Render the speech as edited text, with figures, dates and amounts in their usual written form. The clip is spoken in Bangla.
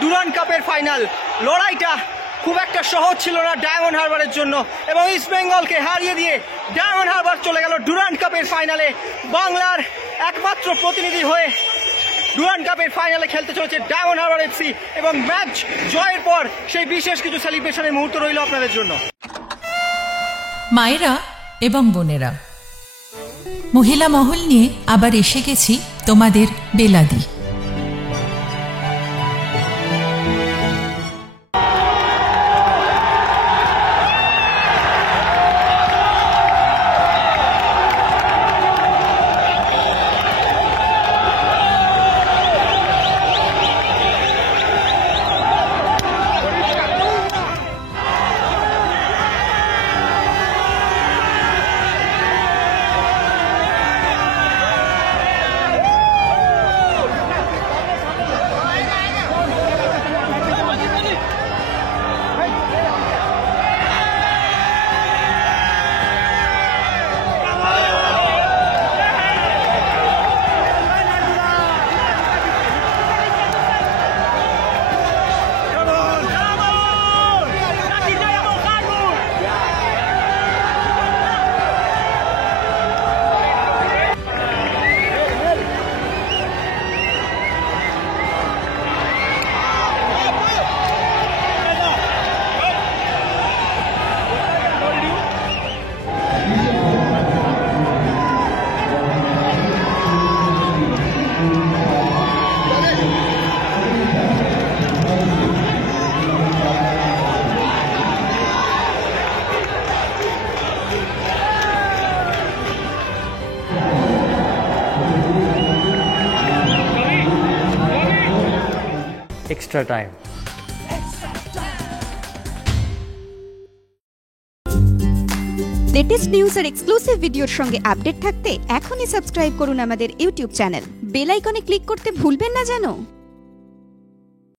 ডুরান্ড কাপের ফাইনাল। লড়াইটা খুব একটা সহজ ছিল না ডায়মন্ড হারবারের জন্য, এবং ইস্ট বেঙ্গলকে হারিয়ে দিয়ে ডায়মন্ড হারবার চলে গেল ডুরান্ড কাপের ফাইনালে। বাংলার একমাত্র প্রতিনিধি হয়ে ডুরান্ড কাপের ফাইনালে খেলতে চলেছে ডায়মন্ড হারবার এফসি, এবং ম্যাচ জয়ের পর সেই বিশেষ কিছু সেলিব্রেশনের মুহূর্ত রইল আপনাদের জন্য। মায়েরা এবং বোনেরা, মহিলা মহল নিয়ে আবার এসে গেছি তোমাদের বেলাদি। Extra time. লেটেস্ট নিউজ আর এক্সক্লুসিভ ভিডিওর সঙ্গে আপডেট থাকতে এখনই সাবস্ক্রাইব করুন আমাদের ইউটিউব চ্যানেল। বেল আইকনে ক্লিক করতে ভুলবেন না যেন।